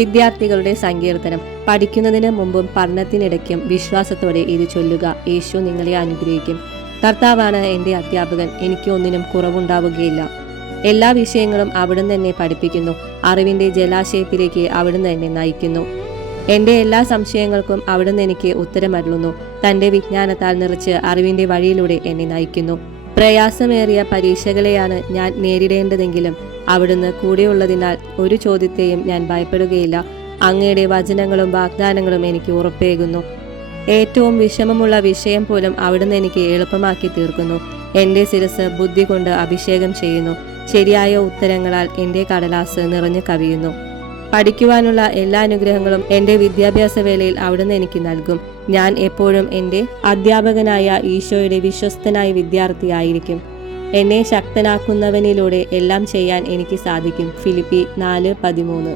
വിദ്യാർത്ഥികളുടെ സങ്കീർത്തനം. പഠിക്കുന്നതിന് മുമ്പും പഠനത്തിനിടയ്ക്കും വിശ്വാസത്തോടെ ഇത് ചൊല്ലുക. യേശു നിങ്ങളെ അനുഗ്രഹിക്കും. കർത്താവാണ് എൻ്റെ അധ്യാപകൻ, എനിക്ക് ഒന്നിനും കുറവുണ്ടാവുകയില്ല. എല്ലാ വിഷയങ്ങളും അവിടുന്ന് എന്നെ പഠിപ്പിക്കുന്നു. അറിവിന്റെ ജലാശയത്തിലേക്ക് അവിടുന്ന് എന്നെ നയിക്കുന്നു. എൻ്റെ എല്ലാ സംശയങ്ങൾക്കും അവിടുന്ന് എനിക്ക് ഉത്തരമരുളുന്നു. തൻ്റെ വിജ്ഞാനത്താൽ നിറച്ച് അറിവിന്റെ വഴിയിലൂടെ എന്നെ നയിക്കുന്നു. പ്രയാസമേറിയ പരീക്ഷകളെയാണ് ഞാൻ നേരിടേണ്ടതെങ്കിലും അവിടുന്ന് കൂടെയുള്ളതിനാൽ ഒരു ചോദ്യത്തെയും ഞാൻ ഭയപ്പെടുകയില്ല. അങ്ങയുടെ വചനങ്ങളും വാഗ്ദാനങ്ങളും എനിക്ക് ഉറപ്പേകുന്നു. ഏറ്റവും വിഷമമുള്ള വിഷയം പോലും അവിടുന്ന് എനിക്ക് എളുപ്പമാക്കി തീർക്കുന്നു. എൻ്റെ ശിരസ് ബുദ്ധി കൊണ്ട് അഭിഷേകം ചെയ്യുന്നു. ശരിയായ ഉത്തരങ്ങളാൽ എൻ്റെ കടലാസ് നിറഞ്ഞു കവിയുന്നു. പഠിക്കുവാനുള്ള എല്ലാ അനുഗ്രഹങ്ങളും എൻ്റെ വിദ്യാഭ്യാസ വേളയിൽ അവിടുന്ന് എനിക്ക് നൽകും. ഞാൻ എപ്പോഴും എൻ്റെ അധ്യാപകനായ ഈശോയുടെ വിശ്വസ്തനായ വിദ്യാർത്ഥിയായിരിക്കും. എന്നെ ശക്തനാക്കുന്നവനിലൂടെ എല്ലാം ചെയ്യാൻ എനിക്ക് സാധിക്കും. ഫിലിപ്പി 4:13.